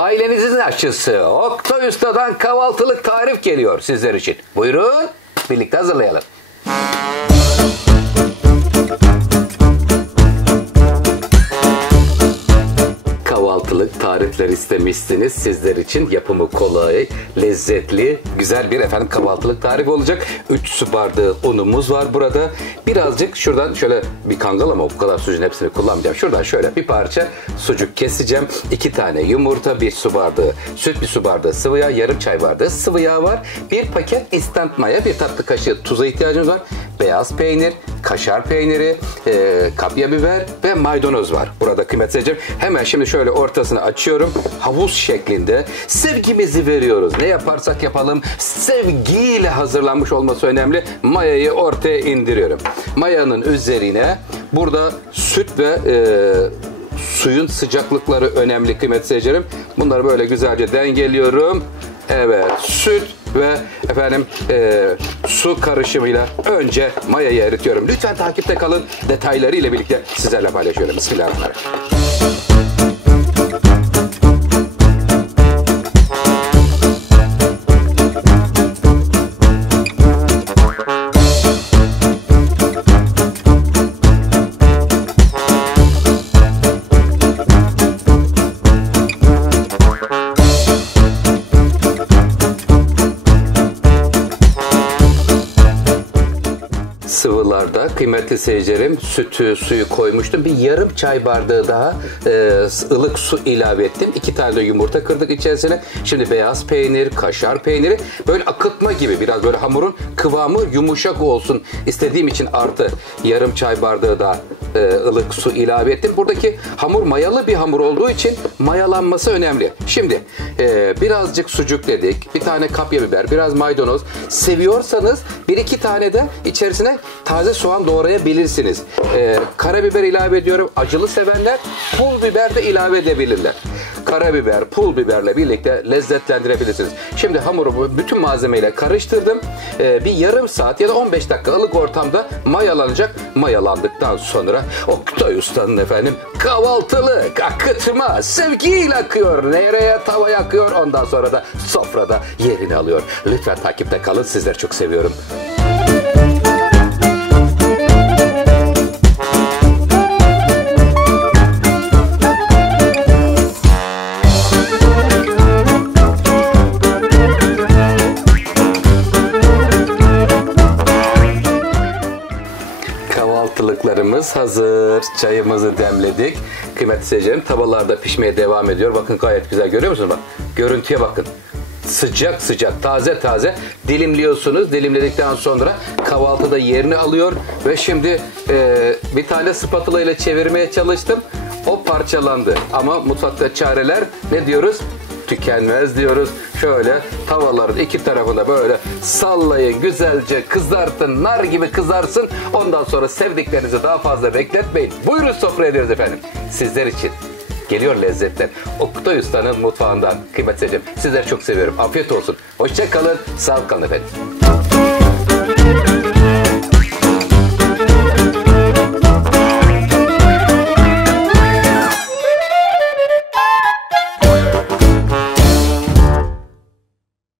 Ailenizin aşçısı Oktay Usta'dan kahvaltılık tarif geliyor sizler için. Buyurun, birlikte hazırlayalım. Kahvaltılık tarifler istemişsiniz. Sizler için yapımı kolay, lezzetli, güzel bir kahvaltılık tarifi olacak. 3 su bardağı unumuz var burada. Birazcık şuradan şöyle bir kangal, ama o kadar sucuğun hepsini kullanmayacağım. Şuradan şöyle bir parça sucuk keseceğim. 2 tane yumurta, 1 su bardağı süt, 1 su bardağı sıvı yağ, yarım çay bardağı sıvı yağ var. 1 paket instant maya, 1 tatlı kaşığı tuza ihtiyacımız var. Beyaz peynir, kaşar peyniri, kapya biber ve maydanoz var. Burada kıymetli seyircilerim. Hemen şimdi şöyle ortasını açıyorum. Havuz şeklinde sevgimizi veriyoruz. Ne yaparsak yapalım sevgiyle hazırlanmış olması önemli. Mayayı ortaya indiriyorum. Mayanın üzerine burada süt ve suyun sıcaklıkları önemli kıymetli seyircilerim. Bunları böyle güzelce dengeliyorum. Evet, süt ve su karışımıyla önce mayayı eritiyorum. Lütfen takipte kalın. Detayları ile birlikte sizlerle paylaşıyorum. Bismillahirrahmanirrahim. Sıvılarda kıymetli seyircilerim sütü, suyu koymuştum. Bir yarım çay bardağı daha ılık su ilave ettim. 2 tane de yumurta kırdık içerisine. Şimdi beyaz peynir, kaşar peyniri böyle akıtma gibi, biraz böyle hamurun kıvamı yumuşak olsun istediğim için artı yarım çay bardağı daha ılık su ilave ettim. Buradaki hamur mayalı bir hamur olduğu için mayalanması önemli. Şimdi birazcık sucuk dedik. 1 tane kapya biber, biraz maydanoz. Seviyorsanız 1-2 tane de içerisine taze soğan doğrayabilirsiniz. Karabiber ilave ediyorum. Acılı sevenler pul biber de ilave edebilirler. Karabiber, pul biberle birlikte lezzetlendirebilirsiniz. Şimdi hamuru bütün malzemeyle karıştırdım. Bir yarım saat ya da 15 dakika ılık ortamda mayalanacak. Mayalandıktan sonra Oktay Usta'nın kahvaltılık akıtma sevgiyle akıyor. Nereye? Tavaya akıyor. Ondan sonra da sofrada yerini alıyor. Lütfen takipte kalın. Sizleri çok seviyorum. Kahvaltılıklarımız hazır. Çayımızı demledik. Kıymetli seyircilerim, tavallarda pişmeye devam ediyor. Bakın gayet güzel, görüyor musunuz? Bak, görüntüye bakın. Sıcak sıcak, taze taze dilimliyorsunuz. Dilimledikten sonra kahvaltıda yerini alıyor ve şimdi bir tane spatula ile çevirmeye çalıştım. O parçalandı. Ama mutfakta çareler ne diyoruz? Tükenmez diyoruz. Şöyle tavaların 2 tarafında böyle sallayın, güzelce kızartın, nar gibi kızarsın. Ondan sonra sevdiklerinizi daha fazla bekletmeyin. Buyurun, sofra ediyoruz efendim. Sizler için geliyor lezzetler. Oktay Usta'nın mutfağından kıymetli seyircilerim. Sizleri çok seviyorum. Afiyet olsun. Hoşça kalın. Sağ kalın efendim.